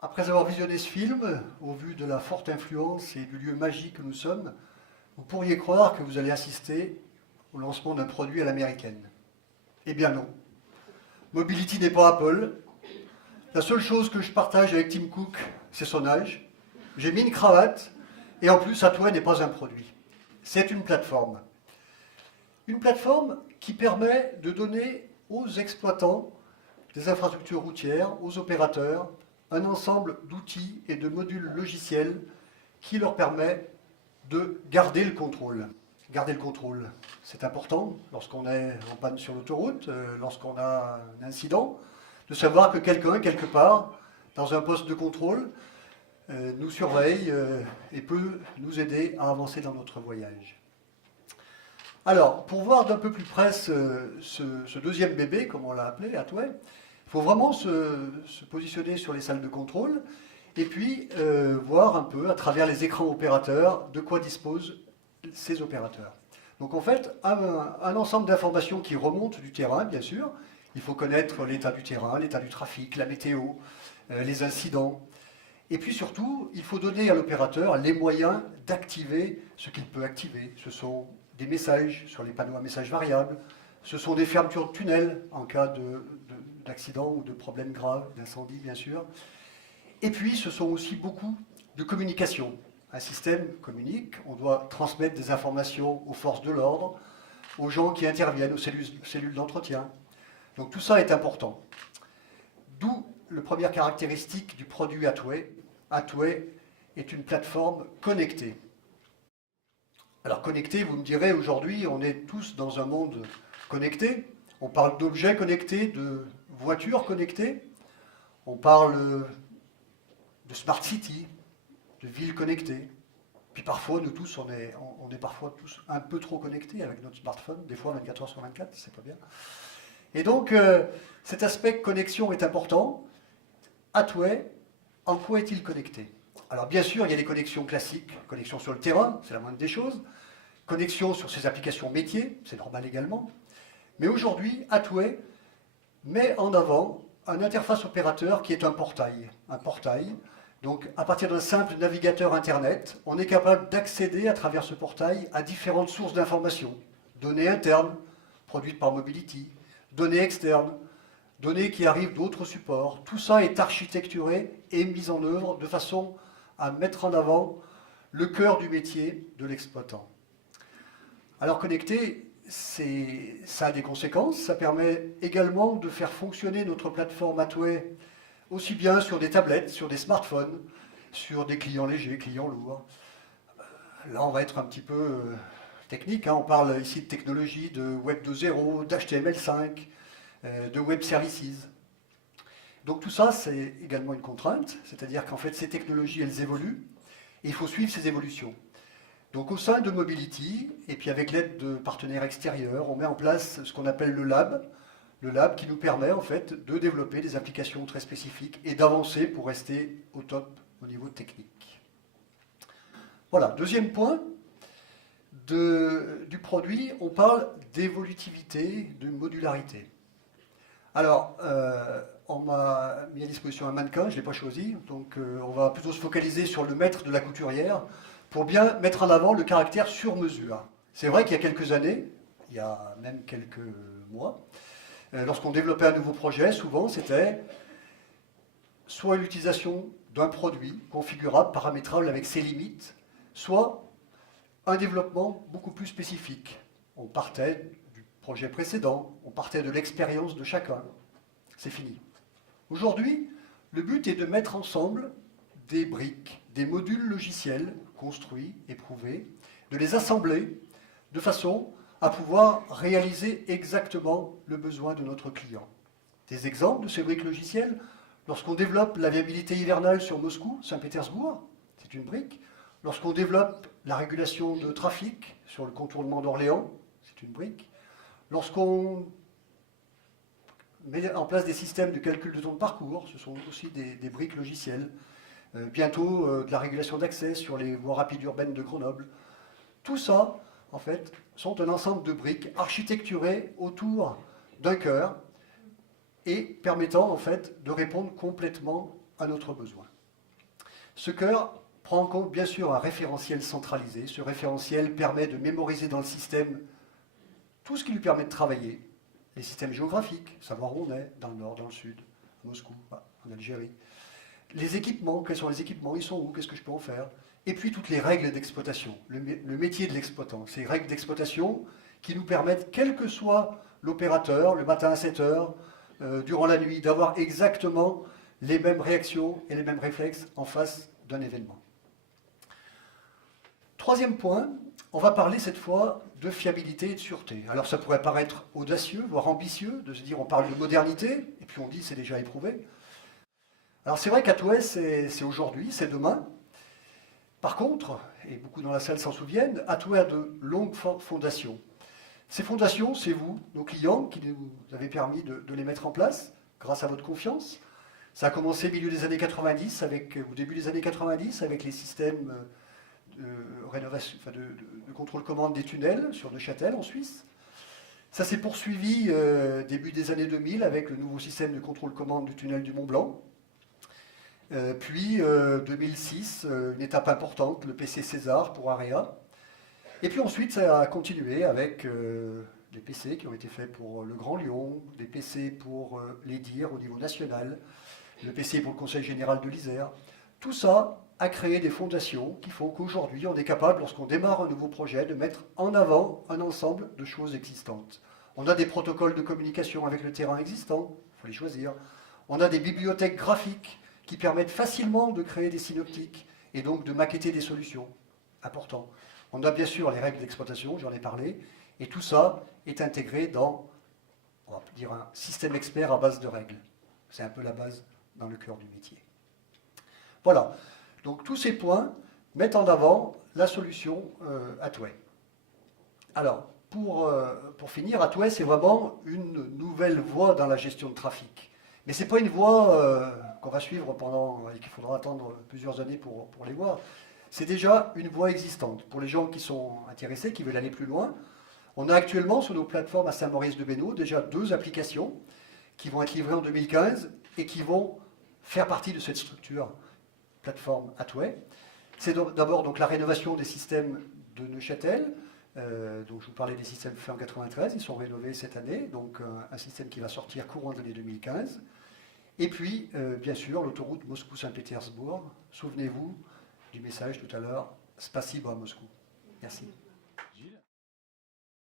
Après avoir visionné ce film, au vu de la forte influence et du lieu magique que nous sommes, vous pourriez croire que vous allez assister au lancement d'un produit à l'américaine. Eh bien non. Mobility n'est pas Apple. La seule chose que je partage avec Tim Cook, c'est son âge. J'ai mis une cravate, et en plus, Attway n'est pas un produit. C'est une plateforme. Une plateforme qui permet de donner aux exploitants des infrastructures routières, aux opérateurs, un ensemble d'outils et de modules logiciels qui leur permet de garder le contrôle. Garder le contrôle, c'est important lorsqu'on est en panne sur l'autoroute, lorsqu'on a un incident, de savoir que quelqu'un, quelque part, dans un poste de contrôle, nous surveille et peut nous aider à avancer dans notre voyage. Alors, pour voir d'un peu plus près ce deuxième bébé, comme on l'a appelé, Attway, il faut vraiment se positionner sur les salles de contrôle et puis voir un peu, à travers les écrans opérateurs, de quoi disposent ces opérateurs. Donc en fait, un ensemble d'informations qui remontent du terrain, bien sûr. Il faut connaître l'état du terrain, l'état du trafic, la météo, les incidents. Et puis surtout, il faut donner à l'opérateur les moyens d'activer ce qu'il peut activer. Ce sont des messages sur les panneaux à messages variables, ce sont des fermetures de tunnels en cas d'accident ou de problèmes graves, d'incendie bien sûr. Et puis ce sont aussi beaucoup de communication. Un système communique, on doit transmettre des informations aux forces de l'ordre, aux gens qui interviennent, aux cellules d'entretien. Donc tout ça est important. D'où la première caractéristique du produit Attway. Attway est une plateforme connectée. Alors connecté, vous me direz, aujourd'hui, on est tous dans un monde connecté. On parle d'objets connectés, de voitures connectées. On parle de smart city, de villes connectées. Puis parfois, nous tous, on est parfois tous un peu trop connectés avec notre smartphone, des fois 24 heures sur 24, c'est pas bien. Et donc, cet aspect connexion est important. Attway, en quoi est-il connecté? Alors bien sûr, il y a les connexions classiques, connexion sur le terrain, c'est la moindre des choses, connexion sur ses applications métiers, c'est normal également. Mais aujourd'hui, Attway met en avant un interface opérateur qui est un portail. Un portail, donc à partir d'un simple navigateur Internet, on est capable d'accéder à travers ce portail à différentes sources d'informations. Données internes, produites par Mobility, données externes, données qui arrivent d'autres supports. Tout ça est architecturé et mis en œuvre de façon à mettre en avant le cœur du métier de l'exploitant. Alors connecter, ça a des conséquences. Ça permet également de faire fonctionner notre plateforme Attway aussi bien sur des tablettes, sur des smartphones, sur des clients légers, clients lourds. Là, on va être un petit peu technique. On parle ici de technologie, de Web 2.0, d'HTML5, de Web Services. Donc tout ça, c'est également une contrainte, c'est-à-dire qu'en fait, ces technologies, elles évoluent, et il faut suivre ces évolutions. Donc au sein de Mobility, et puis avec l'aide de partenaires extérieurs, on met en place ce qu'on appelle le lab qui nous permet en fait de développer des applications très spécifiques et d'avancer pour rester au top au niveau technique. Voilà, deuxième point du produit, on parle d'évolutivité, de modularité. Alors, on m'a mis à disposition un mannequin, je ne l'ai pas choisi, donc on va plutôt se focaliser sur le maître de la couturière pour bien mettre en avant le caractère sur mesure. C'est vrai qu'il y a quelques années, il y a même quelques mois, lorsqu'on développait un nouveau projet, souvent c'était soit l'utilisation d'un produit configurable, paramétrable avec ses limites, soit un développement beaucoup plus spécifique. On partait du projet précédent, on partait de l'expérience de chacun. C'est fini. Aujourd'hui, le but est de mettre ensemble des briques, des modules logiciels construits, éprouvés, de les assembler de façon à pouvoir réaliser exactement le besoin de notre client. Des exemples de ces briques logicielles, lorsqu'on développe la viabilité hivernale sur Moscou, Saint-Pétersbourg, c'est une brique. Lorsqu'on développe la régulation de trafic sur le contournement d'Orléans, c'est une brique. Lorsqu'on met en place des systèmes de calcul de temps de parcours, ce sont aussi des briques logicielles. Bientôt, de la régulation d'accès sur les voies rapides urbaines de Grenoble. Tout ça, en fait, sont un ensemble de briques architecturées autour d'un cœur et permettant, en fait, de répondre complètement à notre besoin. Ce cœur prend en compte bien sûr un référentiel centralisé. Ce référentiel permet de mémoriser dans le système tout ce qui lui permet de travailler. Les systèmes géographiques, savoir où on est, dans le nord, dans le sud, à Moscou, en Algérie. Les équipements, quels sont les équipements, ils sont où, qu'est-ce que je peux en faire. Et puis toutes les règles d'exploitation, le métier de l'exploitant. Ces règles d'exploitation qui nous permettent, quel que soit l'opérateur, le matin à 7 heures, durant la nuit, d'avoir exactement les mêmes réactions et les mêmes réflexes en face d'un événement. Troisième point, on va parler cette fois de fiabilité et de sûreté. Alors ça pourrait paraître audacieux, voire ambitieux, de se dire on parle de modernité, et puis on dit c'est déjà éprouvé. Alors c'est vrai qu'Atway c'est aujourd'hui, c'est demain. Par contre, et beaucoup dans la salle s'en souviennent, Atway a de longues fondations. Ces fondations, c'est vous, nos clients, qui nous avez permis de les mettre en place, grâce à votre confiance. Ça a commencé au milieu des années 90, au début des années 90, avec les systèmes de contrôle-commande des tunnels sur Neuchâtel, en Suisse. Ça s'est poursuivi début des années 2000 avec le nouveau système de contrôle-commande du tunnel du Mont Blanc. Puis 2006, une étape importante, le PC César pour AREA. Et puis ensuite, ça a continué avec des PC qui ont été faits pour le Grand Lyon, des PC pour les DIR au niveau national, le PC pour le Conseil général de l'Isère. Tout ça a créé des fondations qui font qu'aujourd'hui, on est capable, lorsqu'on démarre un nouveau projet, de mettre en avant un ensemble de choses existantes. On a des protocoles de communication avec le terrain existant, il faut les choisir. On a des bibliothèques graphiques qui permettent facilement de créer des synoptiques et donc de maqueter des solutions. Important. On a bien sûr les règles d'exploitation, j'en ai parlé, et tout ça est intégré dans, on va dire, un système expert à base de règles. C'est un peu la base dans le cœur du métier. Voilà. Donc tous ces points mettent en avant la solution Atway. Alors, pour finir, Atway, c'est vraiment une nouvelle voie dans la gestion de trafic. Mais ce n'est pas une voie qu'on va suivre et qu'il faudra attendre plusieurs années pour les voir. C'est déjà une voie existante. Pour les gens qui sont intéressés, qui veulent aller plus loin, on a actuellement sur nos plateformes à Saint-Maurice-de-Bénaud déjà 2 applications qui vont être livrées en 2015 et qui vont faire partie de cette structure plateforme Atway. C'est d'abord donc la rénovation des systèmes de Neuchâtel. Donc je vous parlais des systèmes faits en 93, ils sont rénovés cette année, donc un système qui va sortir courant de l'année 2015. Et puis, bien sûr, l'autoroute Moscou-Saint-Pétersbourg. Souvenez-vous du message tout à l'heure, Spasibo à Moscou. Merci. Gilles ?